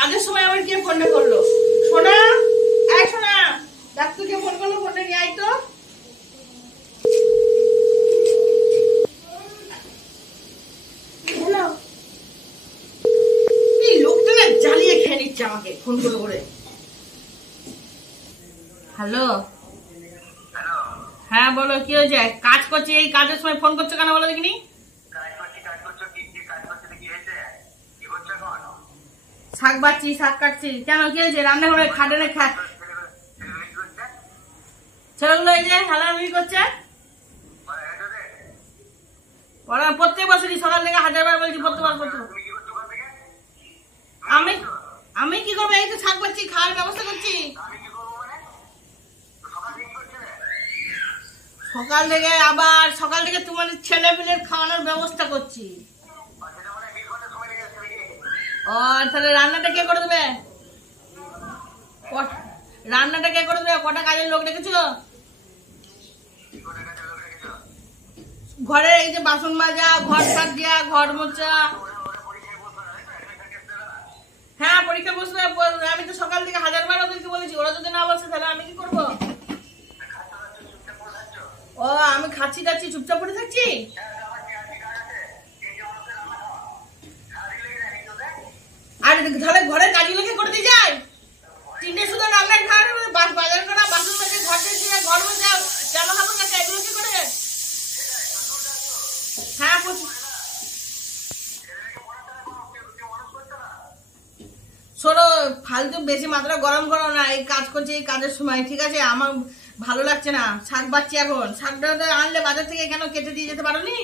কাজের সময় আবার কে ফোনটা করলো? সোনা, এই সোনা, ডাক্তার কে ফোন করলো, ফোনটা নিয়ে আয় তো। হ্যালো, এই লোকটা না জ্বালিয়ে খেয়ে নিচ্ছে আমাকে ফোন করে করে। হ্যালো, হ্যাঁ বলো, কি হয়েছে? কাজ করছি, এই কাজের সময় ফোন করছো কেন বলো দেখিনি? শাক বাচ্ছি, শাক কাটছি। কেন, কি হয়েছে? রান্নাঘরে খাটে খাট ছেলেগুলো এই যে হেলামি করছে। প্রত্যেক বছরই সকাল থেকে 1000 বার বলছি, প্রত্যেক বার করছো। আমি আমি কি করবো? এই তো শাক বাচ্ছি, খাওয়ার ব্যবস্থা করছি। সকাল থেকে তোমার ছেলে পেলের খাওয়ানোর ব্যবস্থা করছি। ও তাহলে রান্নাটা কে করে দেবে? রান্নাটা কে করে দেবে? কটা কাজের লোক রেখেছো? ঘরে এই যে বাসন মাজা, ঘর ঝাড় দেওয়া, ঘর মোছা। হ্যাঁ, পরীক্ষা বসবে। আমি তো সকাল থেকে 1000 বার ওদেরকে বলেছি, ওরা যদি না বলছে তাহলে আমি কি করবো? ও আমি খাচ্ছি যাচ্ছি, চুপচাপ করে থাকছি। আর তাহলে ঘরের কাজগুলোকে করে দিয়ে যায়। 3টে শুধু রান্নার খাওয়া, বাজার করা, বাসন মাজা, ঘর দিয়ে ঘর মোছা, জামা কাপড় কাচা, এগুলো কি করে? হ্যাঁ শোনো, ফালতু বেশি মাত্রা গরম করো না। এই কাজ করছি, এই কাজের সময়, ঠিক আছে? আমার ভালো লাগছে না। শাক বাচ্ছি এখন। শাকটা আনলে বাজার থেকে কেন কেটে দিয়ে যেতে পারোনি?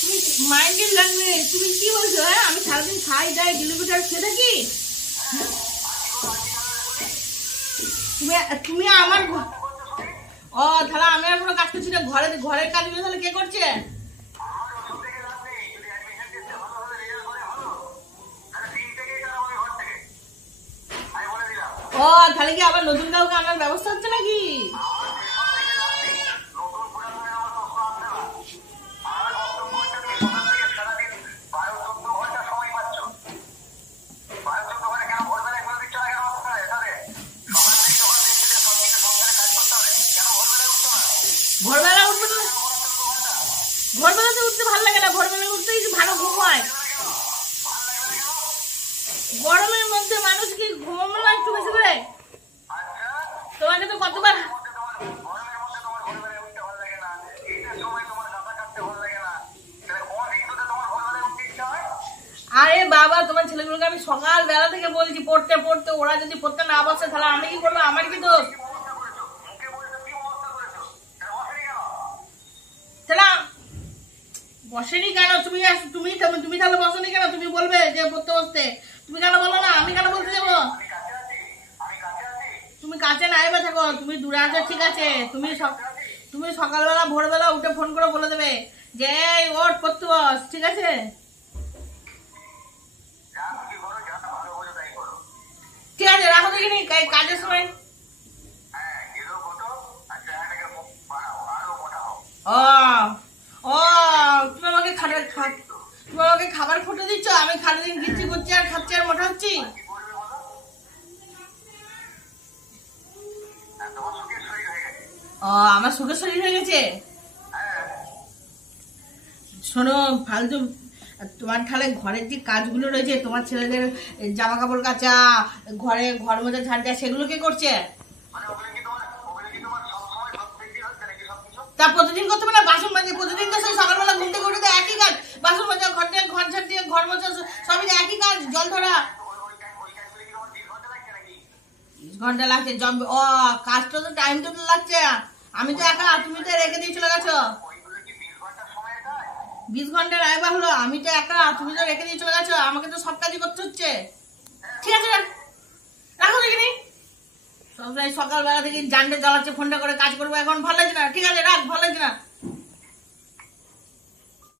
তুমি মাইন্ডের ল্যাঙ্গুয়েজ, তুমি কি বলছো? হ্যাঁ, আমি সারাদিন খাই দাই গিলুগুটার খেয়ে থাকি। তুমি আমার ও তাহলে আমি আর কোনো কাজ করছি না। ঘরের কাজগুলো তাহলে কে করছে? ও তাহলে কি আবার নতুন কাউকে আনার ব্যবস্থা হচ্ছে নাকি? ভোরবেলা উঠবে তো, ভোরবেলাতে উঠতে ভালো লাগে না। ভোরবেলা উঠতেই ভালো ঘুম হয়। গরমের মধ্যে মানুষ কি ঘুমাবো না একটু বেশি করে? তোমাকে তো কতবার আরে বাবা, তোমার ছেলেগুলোকে আমি সকাল বেলা থেকে বলছি পড়তে পড়তে, ওরা যদি পড়তে না বসে তাহলে আমি কি করবো? আমার কি দোষ? বসেনি কেন? তুমি তুমি তাহলে বসনি কেন? তুমি বলবে যে পড়তে বসতে, তুমি কেন বলো না? আমি কেন বলতে যাবো? তুমি কাছে নাই বা থাকো, তুমি দূরে আছো, ঠিক আছে? তুমি সকালবেলা ভোরবেলা উঠে ফোন করে বলে দেবে যে ওর পড়তে বস, ঠিক আছে? ঠিক আছে, রাখো দেখিনি কাজের সময়। ও ও তুমি আমাকে খাবার ফুটে দিচ্ছ। আমি সারাদিন গিচ্ছি করছি আর খাচ্ছি আর মোটা হচ্ছি। ও আমার সুখের শরীর হয়ে গেছে। শোনো, ফালতু তোমার তাহলে ঘরের যে কাজগুলো রয়েছে, তোমার ছেলেদের জামা কাপড় কাচা, ঘর মধ্যে ঝাড় দেওয়া, সেগুলো কে করছে? তা প্রতিদিন করতে হবে না? বাসন মাজে প্রতিদিন তো সেই সকালবেলা ঘুম থেকে উঠে তো একই কাজ। বাসন মাজা, ঘর ঝাড় দিয়ে, ঘর মোছা, সবই তো একই কাজ। জল ধরা 20 ঘন্টা লাগছে। ও কাজটা তো টাইমটা তো লাগছে। আমি তো একা, তুমি তো রেখে দিয়ে চলে গেছো। 20 ঘন্টার আইবা হলো, আমি তো একা, তুমি তো রেখে দিয়ে চলে গেছো। আমাকে তো সব কাজই করতে হচ্ছে। ঠিক আছে, রাখো দেখিনি। সকালবেলা থেকে জানতে জ্বালাচ্ছে, ফোনটা করে কাজ করবো, এখন ভালো লাগছে না। ঠিক আছে, রাখ, ভালো লাগছে না।